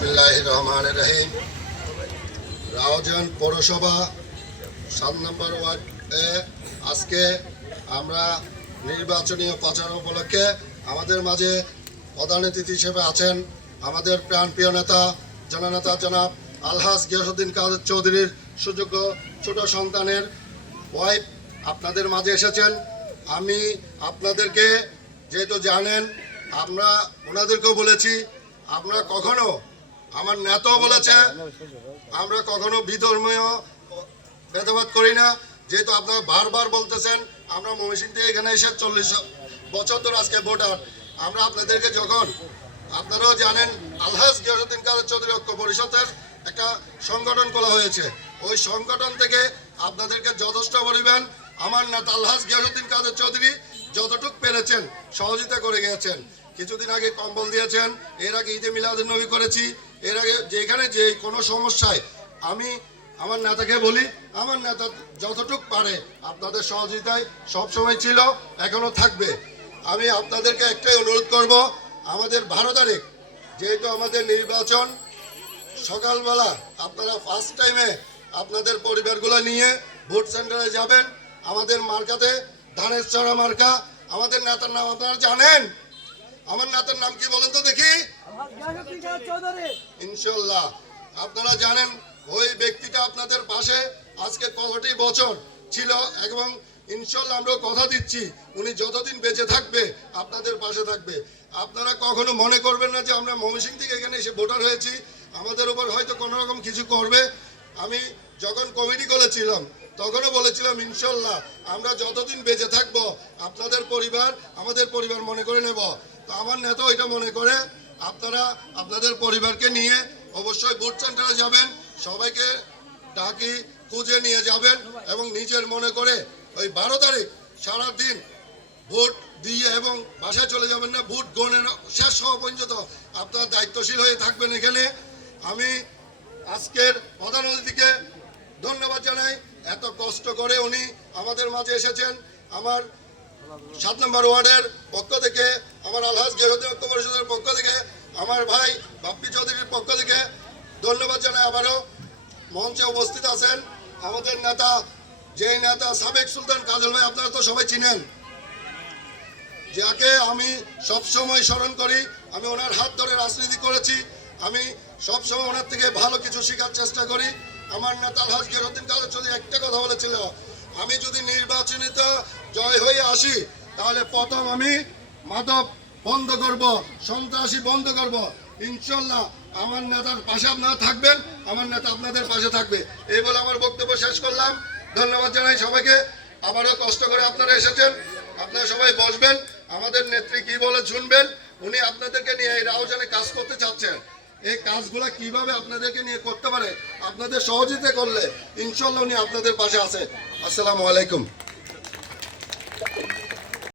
বিসমিল্লাহির রহমানির রহিম। রাউজান পৌরসভা 7 নম্বর ওয়ার্ডে আজকে আমরা নির্বাচনী প্রচার উপলক্ষে আমাদের মাঝে প্রধান অতিথি হিসেবে আছেন আমাদের প্রাণপ্রিয় নেতা জননেতা জনাব আলহাজ গিয়াসউদ্দিন কাদের চৌধুরীর সুযোগ্য ছোট সন্তানের ওয়াইফ আপনাদের মাঝে এসেছেন। আমি আপনাদেরকে যেহেতু জানেন, আমরা ওনাদেরকেও বলেছি, আমরা কখনো, আমার নেতাও বলেছে, আমরা কখনো বিধর্মীয় ভেদাভেদ করি না। যেহেতু আপনারা বারবার বলতেছেন আমরা ময়মনসিংহ থেকে এখানে এসে 40 বছর ধরে আজকে ভোটার, আমরা আপনাদেরকে যখন, আপনারাও জানেন আলহাজ গিয়াসউদ্দিন কাদের চৌধুরী ঐক্য পরিষদের একটা সংগঠন খোলা হয়েছে, ওই সংগঠন থেকে আপনাদেরকে যথেষ্ট পরিমাণ আমার নেতা আলহাজ গিয়াসউদ্দিন কাদের চৌধুরী যতটুকু পেরেছেন সহযোগিতা করে গিয়েছেন। কিছুদিন আগে কম্বল দিয়েছেন, এর আগে ঈদে মিলাদুন্নবী করেছি, এর আগে যেখানে যে কোনো সমস্যায় আমি আমার নেতাকে বলি, আমার নেতা যতটুকু পারে আপনাদের সহযোগিতায় সবসময় ছিল, এখনও থাকবে। আমি আপনাদেরকে একটাই অনুরোধ করব, আমাদের 12 তারিখ যেহেতু আমাদের নির্বাচন, সকালবেলা আপনারা ফার্স্ট টাইমে আপনাদের পরিবারগুলো নিয়ে ভোট সেন্টারে যাবেন। আমাদের মার্কাতে ধানের চড়া মার্কা, আমাদের নেতার নাম আপনারা জানেন, আমার নেতার নাম কি বলেন তো দেখি? ইনশাল্লাহ আপনারা জানেন ওই ব্যক্তিটা আপনাদের পাশে আজকে কতটি বছর ছিল, এবং ইনশাল্লাহ আমরাও কথা দিচ্ছি উনি যতদিন বেঁচে থাকবে আপনাদের পাশে থাকবে। আপনারা কখনো মনে করবেন না যে আমরা ময়মনসিংহ থেকে এখানে এসে ভোটার হয়েছি, আমাদের উপর হয়তো কোনো রকম কিছু করবে। আমি যখন কমিটি করেছিলাম তখনও বলেছিলাম ইনশাল্লাহ আমরা যতদিন বেঁচে থাকবো আপনাদের পরিবার আমাদের পরিবার মনে করে নেব। তো আমার নেতা এটা মনে করে আপনারা আপনাদের পরিবারকে নিয়ে অবশ্যই ভোট সেন্টারে যাবেন, সবাইকে ডাকি খুঁজে নিয়ে যাবেন, এবং নিজের মনে করে ওই 12 তারিখ সারাদিন ভোট দিয়ে এবং বাসায় চলে যাবেন না, ভোট গণের শেষ হওয়া পর্যন্ত আপনারা দায়িত্বশীল হয়ে থাকবেন এখানে। আমি আজকের প্রধান অতিথিকে ধন্যবাদ জানাই, এত কষ্ট করে উনি আমাদের মাঝে এসেছেন। আমার 7 নম্বর ওয়ার্ডের পক্ষ থেকে, আমার আলহাজ গিয়াসউদ্দিন ঐক্য পরিষদের পক্ষ থেকে, আমার ভাই বাপ্পি চৌধুরীর পক্ষ থেকে ধন্যবাদ জানাই। আবারও মঞ্চে উপস্থিত আছেন আমাদের নেতা, যেই নেতা সাবেক সুলতান কাজল ভাই, আপনারা তো সবাই চিনেন, যাকে আমি সবসময় স্মরণ করি। আমি ওনার হাত ধরে রাজনীতি করেছি, আমি সবসময় ওনার থেকে ভালো কিছু শেখার চেষ্টা করি। আমার নেতা আলহাজ গিয়াসউদ্দিন কাদের চৌধুরী একটা কথা বলেছিল, আমি যদি নির্বাচনীতে জয় হয়ে আসি তাহলে প্রথম আমি মাদক বন্ধ করব, সন্ত্রাসী বন্ধ করব। ইনশাল্লাহ আমার নেতার পাশে আপনারা থাকবেন, আমার নেতা আপনাদের পাশে থাকবে। এই বলে আমার বক্তব্য শেষ করলাম। ধন্যবাদ জানাই সবাইকে। আবারও কষ্ট করে আপনারা এসেছেন, আপনারা সবাই বসবেন, আমাদের নেত্রী কি বলে শুনবেন। উনি আপনাদেরকে নিয়ে এই রাউজানে কাজ করতে চাচ্ছেন, এই কাজগুলো কিভাবে আপনাদেরকে নিয়ে করতে পারে আপনাদের সহযোগিতা করলে ইনশাল্লাহ উনি আপনাদের পাশে আছে। আসসালামু আলাইকুম।